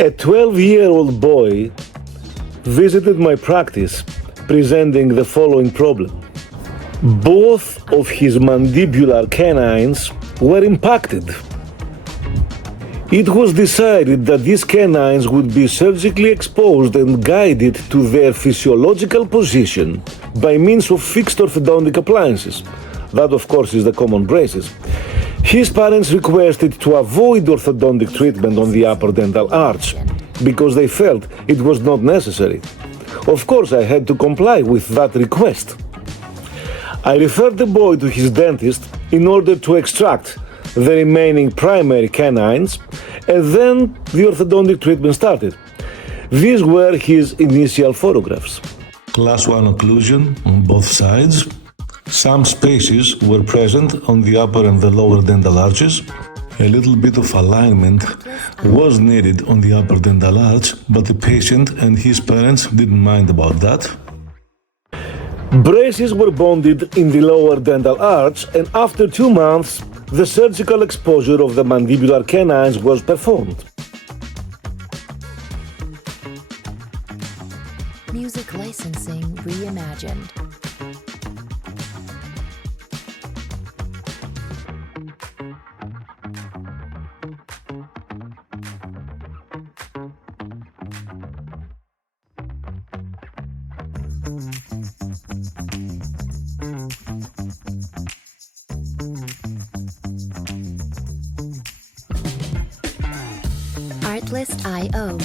A 12-year-old boy visited my practice presenting the following problem. Both of his mandibular canines were impacted. It was decided that these canines would be surgically exposed and guided to their physiological position by means of fixed orthodontic appliances. That, of course, is the common braces. His parents requested to avoid orthodontic treatment on the upper dental arch because they felt it was not necessary. Of course, I had to comply with that request. I referred the boy to his dentist in order to extract the remaining primary canines, and then the orthodontic treatment started. These were his initial photographs. Class 1 occlusion on both sides. Some spaces were present on the upper and the lower dental arches. A little bit of alignment was needed on the upper dental arch, but the patient and his parents didn't mind about that. Braces were bonded in the lower dental arch, and after 2 months, the surgical exposure of the mandibular canines was performed. Music licensing reimagined. Artlist.io.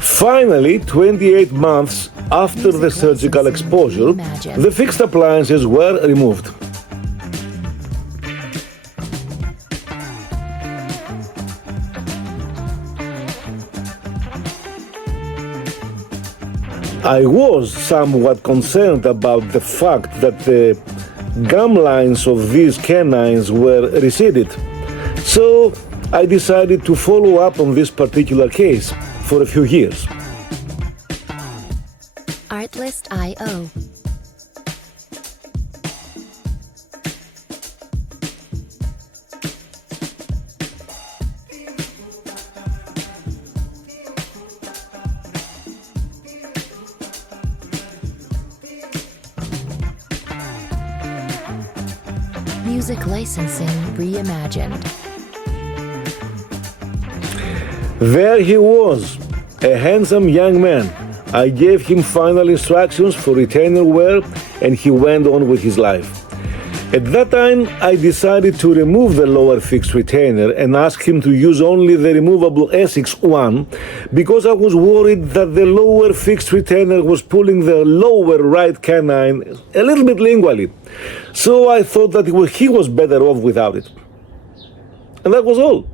Finally, 28 months after the surgical exposure, the fixed appliances were removed. I was somewhat concerned about the fact that the gum lines of these canines were receded, so I decided to follow up on this particular case for a few years. Artlist.io. Music licensing reimagined. There he was, a handsome young man. I gave him final instructions for retainer wear, and he went on with his life. At that time, I decided to remove the lower fixed retainer and ask him to use only the removable Essex one because I was worried that the lower fixed retainer was pulling the lower right canine a little bit lingually. So I thought that he was better off without it. And that was all.